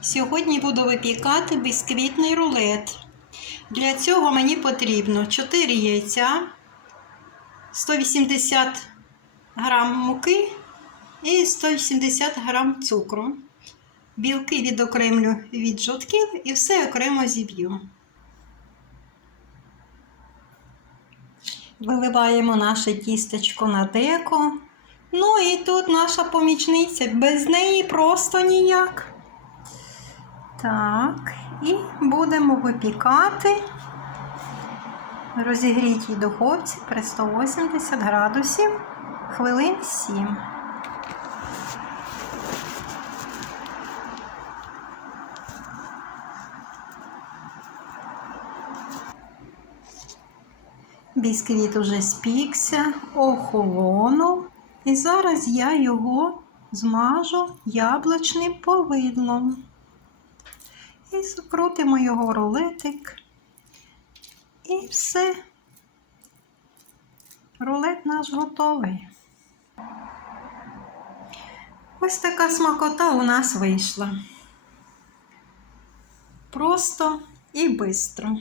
Сьогодні буду випікати бісквітний рулет. Для цього мені потрібно 4 яйця, 180 грам муки і 180 грам цукру. Білки відокремлю від жовтків і все окремо зіб'ю. Виливаємо наше тістечко на деко. Ну і тут наша помічниця, без неї просто ніяк. Так, і будемо випікати в розігрітій духовці при 180 градусів хвилин 7. Бісквіт уже спікся, охолонув, і зараз я його змажу яблучним повидлом. Закрутимо його рулетик. І все. Рулет наш готовий. Ось така смакота у нас вийшла. Просто і швидко.